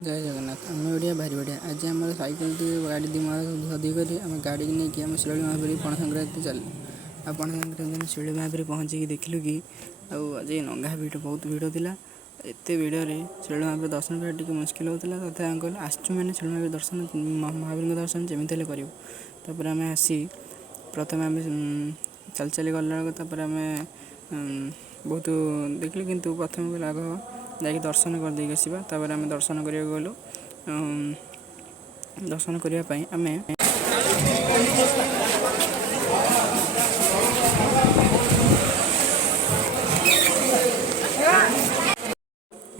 जय जगन्नाथ आम ओडिया भारी बढ़िया आज आम सैकेल गाड़ी दी अधिक आम गाड़ी नहीं आम शिल महापुरी पण संक्रांति चल आपण संक्रांति शिल महापुरी पहुँचिकी देखिलु कि आज नंगा भिड़ बहुत भिड़ था एत भिड़े शिल महापुरी दर्शन कर मुस्किल होता तथा कहल आसचु मैंने शिल महापुरी दर्शन महापुरी दर्शन जमी कर आम आसी प्रथम आम चल चली गला आम बहुत देखिलु किंतु प्रथम आग जाकि दर्शन करदेक आसवा आम दर्शन करने गलु दर्शन करने आम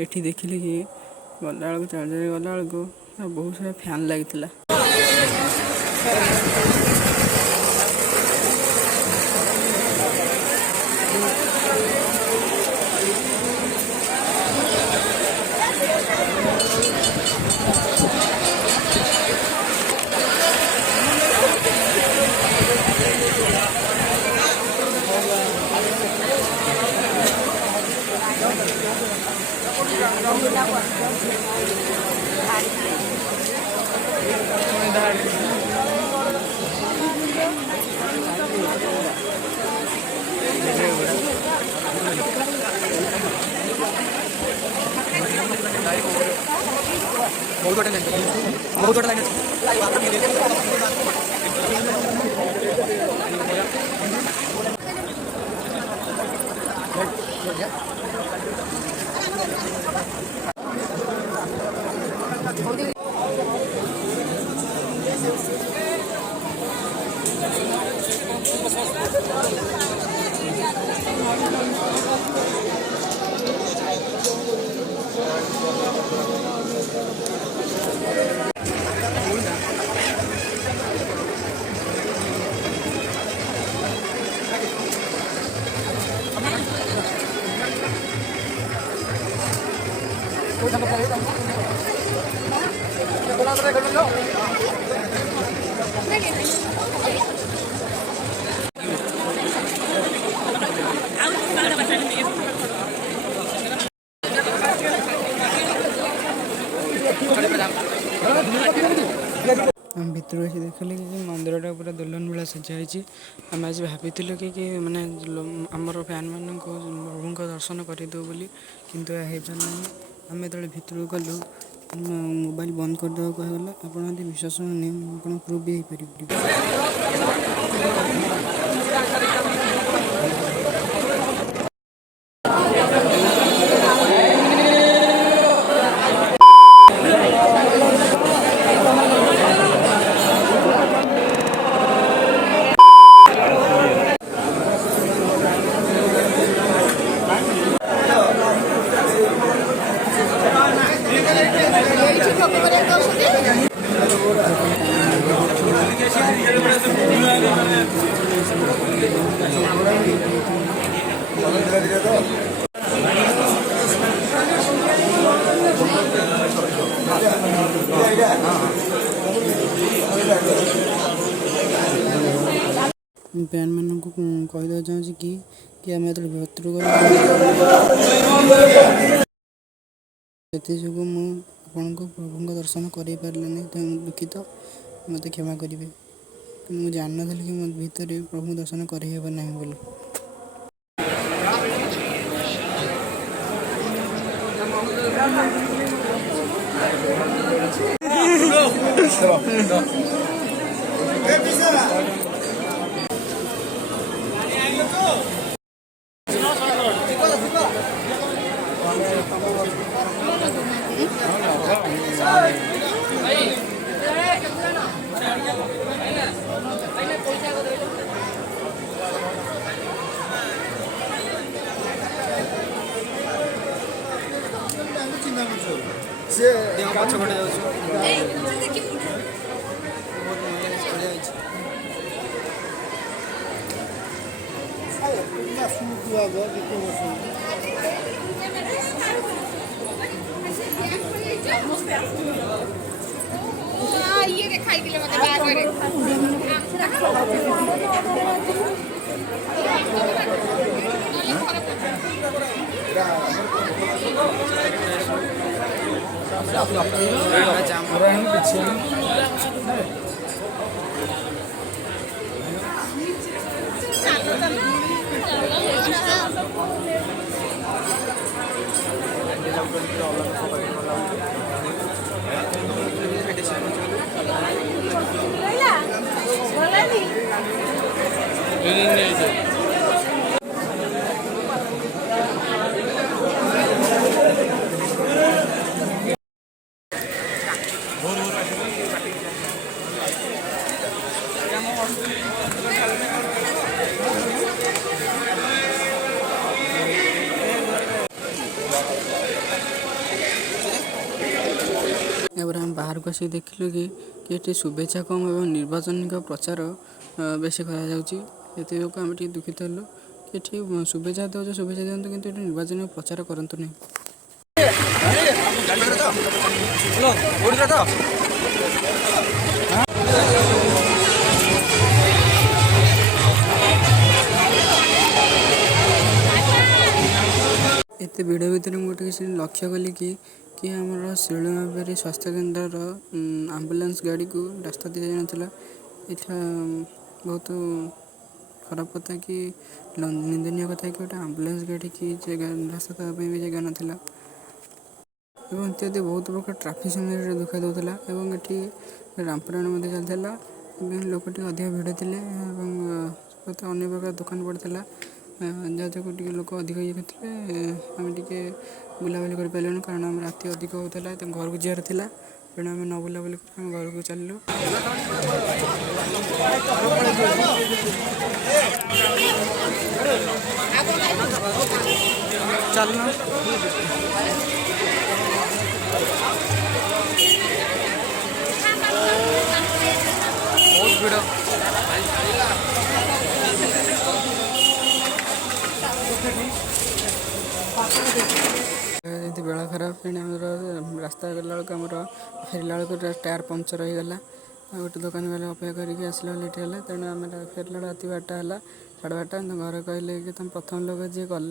ये देखिले कि गला चार्जर गला बहुत सारा फैन लगी हम भितर अच्छे देखिले कि मंदिरटा पूरा दुल्हन बेला सजाई आम आज भाई कि माने आमर फैन मान प्रभु दर्शन करदे बोली किंतु ना आम जो भितर गलु मोबाइल बंद करदे कहगला आप विश्वास नहीं आप प्रूफ भी हो पार। पैन मान को कहीदा चाहूँ कि आम जो भितर से मुझे प्रभु दर्शन कर पारे दुखित मत क्षमा करेंगे मुझे जान नी कि मो भितर प्रभु दर्शन करना बोली। ये दिखाई दिले मते बाहर करे एबार हम बाहर को आसिक देखिलु कि ये शुभेच्छा कम एवं निर्वाचनिक प्रचार बेसी कर आम दुखित हेलु कि शुभेच्छा दे शुभेच्छा दिखाते कि निर्वाचनिक प्रचार करतु नहीं। एत भिड़ भितर मुझे किसी लक्ष्य कली कि आमर शिलमापेरी स्वास्थ्य केन्द्र आम्बुलांस गाड़ी को रास्ता दी जाता यहाँ बहुत खराब कथा कि निंदनीय कथा कि गोटे आम्बुलांस गाड़ी की रास्ता देवाई भी जगह नाला एवं इत्यादि बहुत प्रकार ट्राफिक समय दुखा दूसरा एवं ये रामपुराण चलता लोकटी अधिक भिड़ थे अन्य प्रकार दुकान पड़ता जहाँ जो लोक अधिक ये करते आम टे बुलाबुली कर पारे कारण आम राति अधिक होता घर को जीवार था तेणु आम न बुलाबुली कर घर को चलू। चलना बहुत भिड़ बेला खराब फिर आम रास्ता गला आम फेरला टायर पंक्चर हो गला गोटे दुकान वाले अपेक्षा करके आसला लेट है तेणु आम फेरला राति 12टा है 12:30 घर कहले कि तुम प्रथम लोग जी गल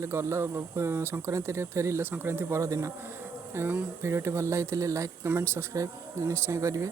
संक्रांति फेरिल संक्रांति परदिन एवं भिडियोटी भल लगी लाइक कमेंट सब्सक्राइब निश्चय करेंगे।